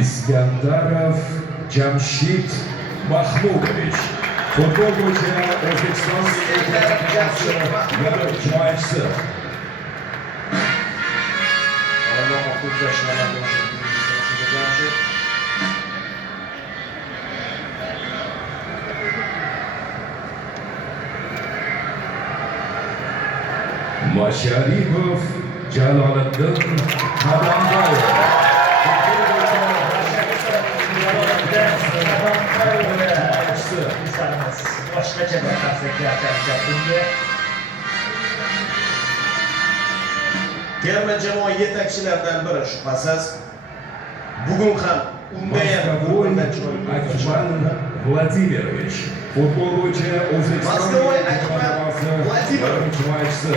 Iskandarov Jamshid Mahmudovich. Futbol bo'yicha O'zbekiston jamoasi yarim himoyachisi. Masharipov Jaloliddin Qadamboyev. Boshqacha bir tarzda bunga terma jamoa yetakchilaridan biri shubhasiz. Bugun ham unda ham Akmal Vladimirovich. Futbol bo'yicha O'zbekiston jamoasi yarim himoyachisi.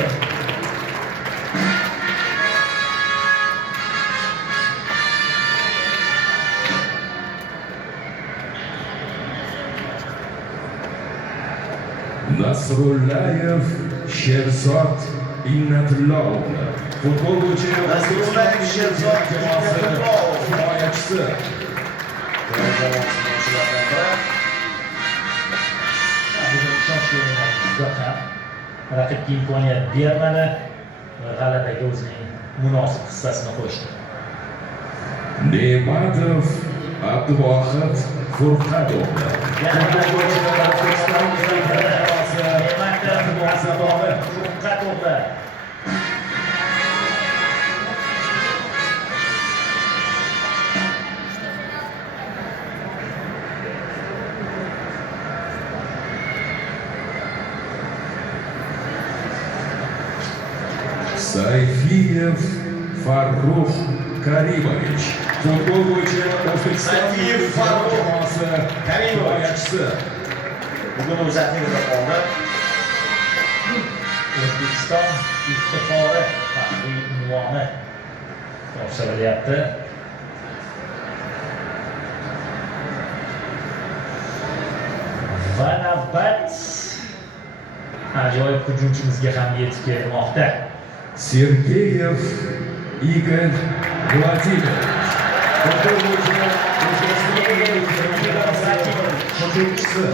Nasrullayev Sherzod Innatulloh. Futbol bo'yicha Nasrullayev Sherzod jamoasi himoyachisi. Raqibga imkoniyat bermadi va g'alabaga o'zining munosib hissasini qo'shdi. Ne'matov Abduvohid Furqatov. Sayfiyev Farruh Karimovich. Futbol bo'yicha O'zbekiston jamoasi himoyachisi. Bugun o'zatning raqobi O'zbekiston iftixori faxriy unvoni topshirilyapti. Va navbat ajoyib hujumchimizga ham yetib kelmoqda. Sergeyev Igor Vladimirovich. Futbol bo'yicha O'zbekiston hujumchisi.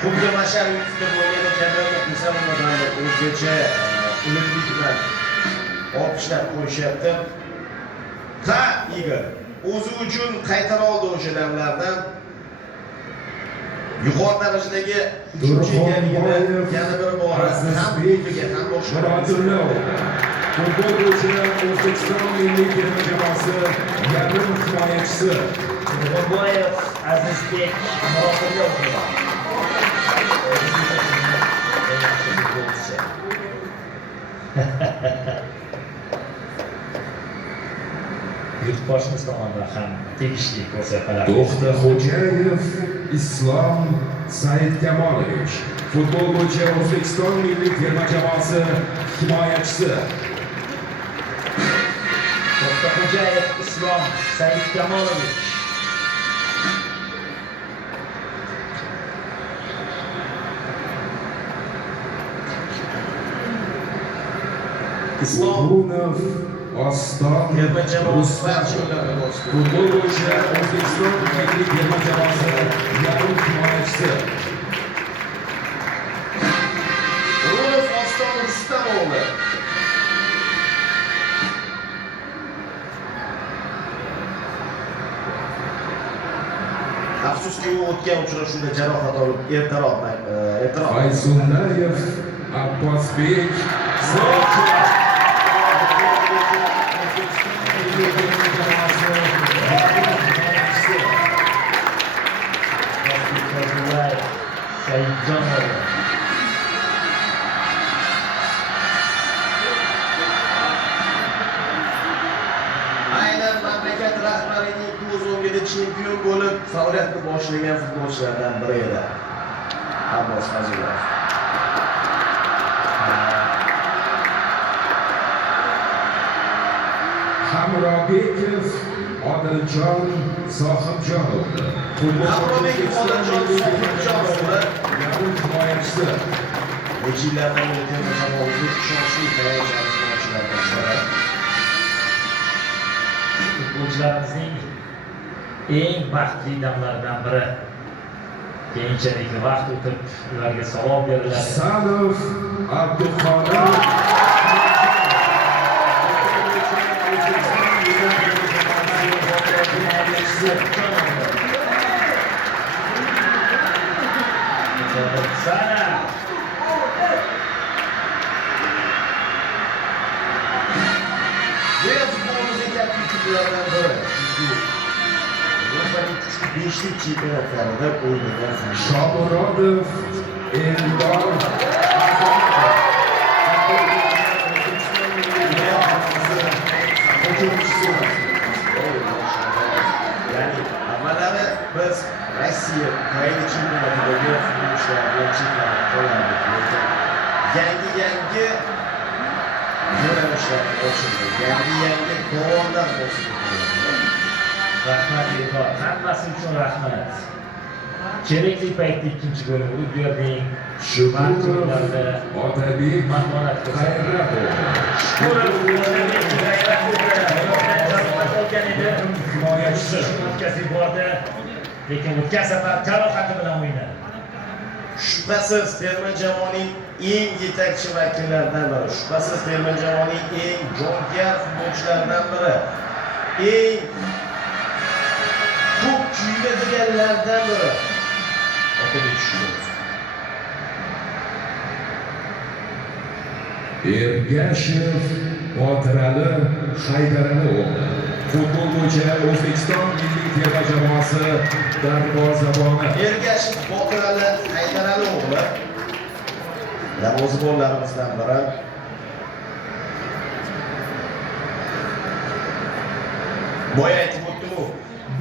Xuddi Masharipov bo'lgan kabi musulmonlar o'zgacha ulug'lik bilan olqishlab qo'yishyapti. Ha, Igor o'zi uchun qaytara oldi o'sha damlardan. Yuqori darajadagi hujumchi ekanligini yana bir bora ham o'ziga ham boshqa Futbol bo'yicha O'zbekiston milliy terma jamoasi yarim himoyachisi. Nurboyev Azizbek Muroqibov. Yurtboshimiz tomonidan ham tegishli ko'rsatmalar. To'xtaxo'jayev Islom Saidkamolovich. Futbol bo'yicha O'zbekiston milliy terma jamoasi himoyachisi. To'xtaxo'jayev Islom Saidkamolovich. Islomov Oston terma jamoasi Futbol bo'yicha O'zbekiston milliy terma jamoasi yarim himoyachisi. O'runov Oston Rustamovli. Afsuski u o'tgan uchrashuvda jarohat olib ertaroq Fayzullayev Abbosbek aynan mamlakat rahbarining ko'z o'ngida chempion bo'lib faoliyatni boshlagan futbolchilardan biri edi. Abbos Fazilov. Hamrobekov Odiljon Sohibjonov. Hamrobekov Odiljon Sohibjonov yarim himoyachisi. Necha yillardan beri terma jamoamizning ishonchli futbolchilaridan biri. Futbolchi futbolchilarimizning eng baxtli damlaridan biri. Keyinchalik vaqt o'tib ularga savol beriladi. Sanov Abduxoliq Sana Bu ham futbolimizning katta yutuqlaridan biri. Yevropaning kuchli 5lik chempionatlarida o'ynagan Shomurodov Eldor ya'ni avvallari biz Rossiya Ukraina chempionatidagi futbolchilar bilan chempionat qolardik. Lekin yangi yo'nalishlar ochildi. Yangi to'g'onlar ochildi. rahmat Eldor, hammasi uchun rahmat. Kerakli paytda ikkinchi golni urib berding. Shukurov Otabek Mahmonat Xayratov himoyachisi o'tkazib yubordi, lekin o'tgan safar jarohati bilan o'ynadi. Shubhasiz terma jamoaning eng yetakchi vakillaridan biri. Shubhasiz terma jamoaning eng jonkuyar futbolchilaridan biri. Eng ko'p kuyuladiganlardan biri. Otabek Shukurov. Ergashev Botirali Haydarali o'g'li. Futbol bo'yicha O'zbekiston milliy terma jamoasi darvozaboni. Ergashev Botirali Haydarali o'g'li darvozabonlarimizdan biri. Boya aytib o'tdim-ku,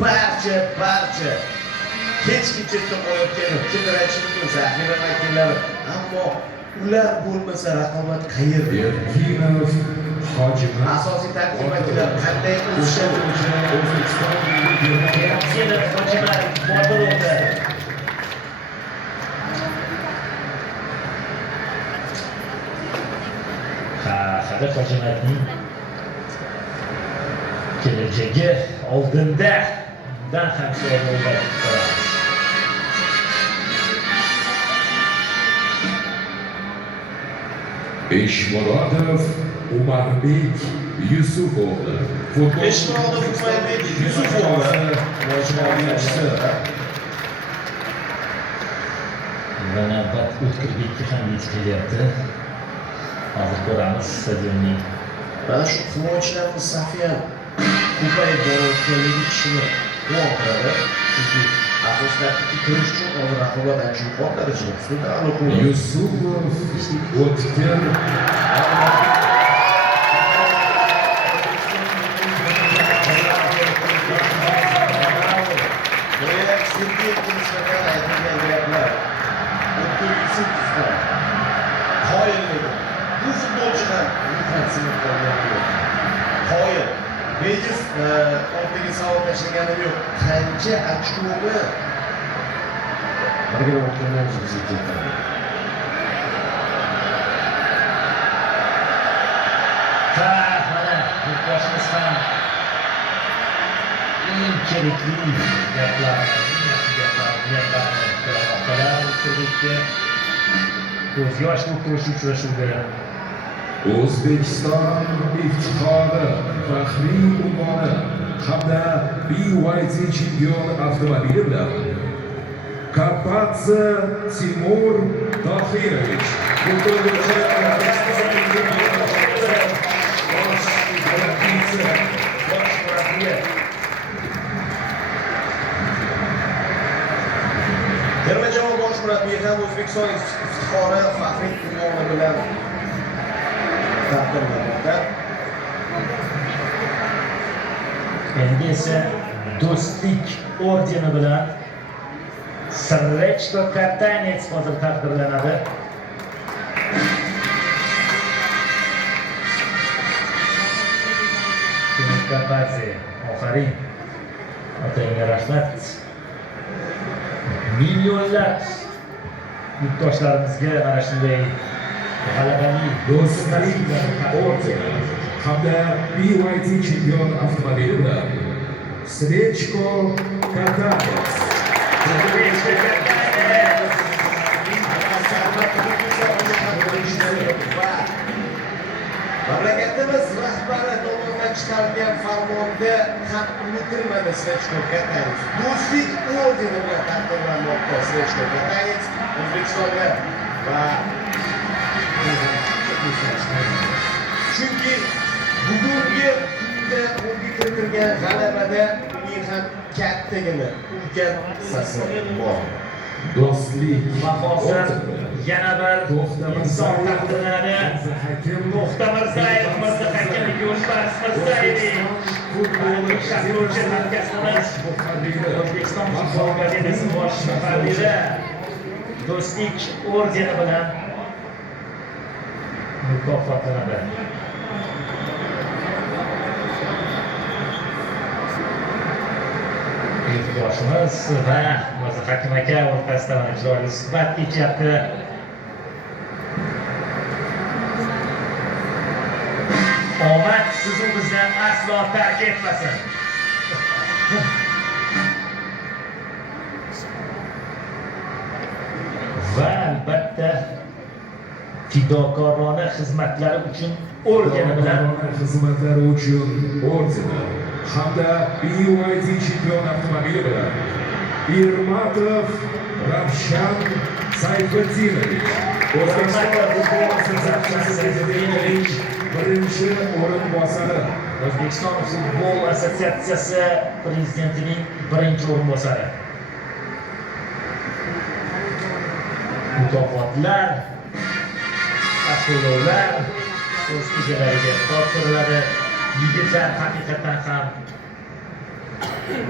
barcha hech kim chetda qolayotgani, kimdir aytishi mumkin, zaxira vakillari, ammo ular bo'lmasa raqobat qayerda? Erkinov Hojimat Asosiy tarkib vakillari qanday o'sishadi? O'zbekiston milliy terma Yaxshida Hojimat Bodirovda hali Hojimatning kelajagi oldinda, undan ham so'rovlar kutamiz. Eshmurodov Umarbek Yusufovli. Eshmurodov Umarbek Yusufovli himoyachisi. Va navbat O'tkirbekka ham yetib kelyapti. Hozir ko'ramiz stadionning. Mana shu himoyachilarimiz safi ham ko'payib borayotganligi kishini quvontiradi. Chunki asoslarga kirish uchun hozir raqobat ancha yuqori darajada ustida aloqa. Yusupov O'tkir Bu futbolchilar qoyil. Bejiz ortiga savol tashlaganim yo'q. Qancha ochkoni birga o'tgandan bizga keltirdi. Mana yurtboshimiz ham eng kerakli gaplar, O'tkirbekka ko'z yosh to'kilish uchrashuvda O'zbekiston iftixori faxriy unvoni hamda BYD chempion avtomobili bilan Karpatsa Timur Tohirovich Terma jamoa bosh murabbiyi ham O'zbekiston iftixori faxriy unvoni bilan taqdirlanmoqda. endi esa do'stlik ordeni bilan Srechko Katanets hozir taqdirlanadi. Karpatsa, oxaring. Otangga rahmat. Millionlab yurtdoshlarimizga mana shunday g'alabali do'stlik ordeni hamda BYD chempion avtomobili bilan Srechko Katanes. Mamlakatimiz rahbari tomonidan chiqarilgan farmonda ham unutilmadi Srechko Katanes. Do'stlik ordeni bilan taqdirlanmoqda Srechko Katanes O'zbekistonga va chunki bugungi kunda qo'lga kiritilgan g'alabada uning ham kattagina ulkan hissasi bor. Do'stlik Vafosat yana bir inson taqdirlari To'xtamirzayev Mirzahakim Yo'lbars Mirzayev futbolning shakllovchi markazimiz O'zbekiston futbol gazetasi bosh muharriri Do'stlik ordeni bilan mukofotlanadi. Boshimiz va Mirzahakim aka o'rtasida chiroyli suhbat kechyapti. Omad sizni bizdan aslo tark etmasin. Va albatta fidokorona xizmatlari uchun ordeni bilan xizmatlari uchun ordeni hamda BYD chempion avtomobili bilan Irmatov Ravshan Sayfetdinovich O'zbekiston futbol assotsiatsiyasining birinchi o'rinbosari, O'zbekiston futbol assotsiatsiyasi prezidentining birinchi o'rinbosari. Mukofotlar, taqdirlovlar o'z egalariga topshiriladi. Yigitlar haqiqatan ham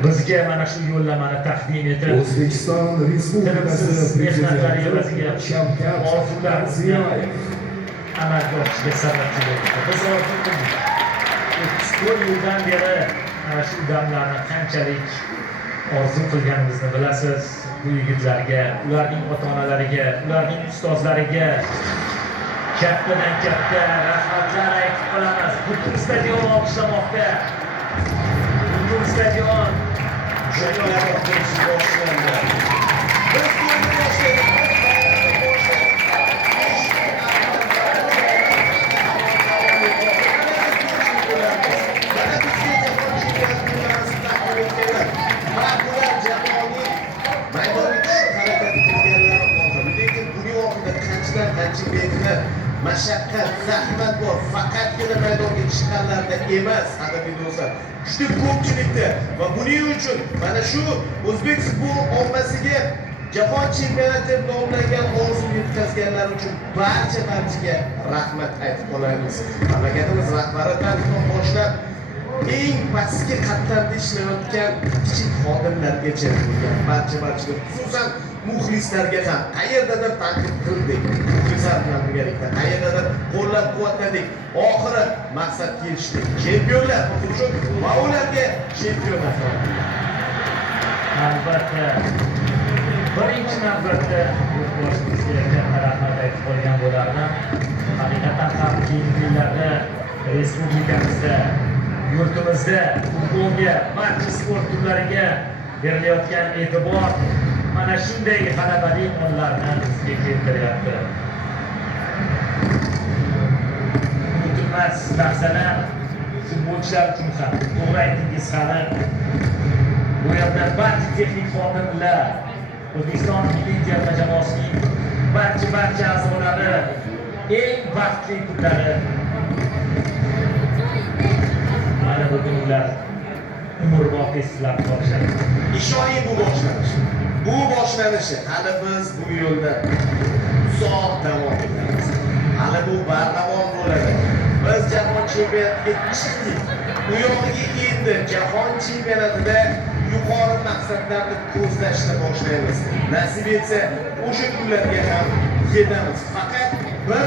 bizga mana shu yo'llamani taqdim etib, O'zbekiston Respublikasi Prezidenti Shavkat Mirziyoyev amalga oshishiga sababchi bo'ldi. Biz hozir 34 yildan beri mana shu damlarni qanchalik orzu qilganimizni bilasiz. Bu yigitlarga, ularning ota-onalariga, ularning ustozlariga kattadan katta rahmatlar aytib qolamiz. Butun stadion olqishlamoqda. Butun stadion mashaqqat, zahmat bor. Faqatgina maydonga chiqqanlarda emas, qadrli do'stlar. Juda ko'pchilikda va buning uchun mana shu o'zbek futbol ommasiga jahon chempionati nomlangan orzu yetkazganlar uchun barchaga rahmat aytib qolamiz. Mamlakatimiz rahbaridan boshlab eng pastki qatlamda ishlayotgan kichik xodimlargacha bo'lgan barcha xususan muxlislarga ham qayerdadir tanqid qildik, muxlislar bilan birgalikda qayerdadir qo'llab-quvvatladik. Oxiri maqsadga erishdik. Chempionlar uchun va ularga chempionlar. Albatta birinchi navbatda boshimizga rahmat aytib qolgan bo'lardim. Haqiqatan ham keyingi yillarda respublikamizda, yurtimizda futbolga, barcha sport turlariga berilayotgan e'tibor mana shunday g'alabali onlarni bizga keltiryapti. Unutilmas lahzalar futbolchilar uchun ham. To'g'ri aytdingiz hali. Bu yerda barcha texnik xodimlar, O'zbekiston milliy terma jamoasining barcha a'zolari eng baxtli kunlari. Mana bugun ular umrbod eslab qolishadi. Ishoning bu boshlanish. Bu boshlanishi hali biz bu yo'lda uzoq davom etamiz. Hali bu bardavom bo'ladi. Biz jahon chempionatiga chiqdik. Bu yog'iga endi jahon chempionatida yuqori maqsadlarni ko'zlashni boshlaymiz. Nasib etsa, o'sha kunlarga ham yetamiz. Faqat bir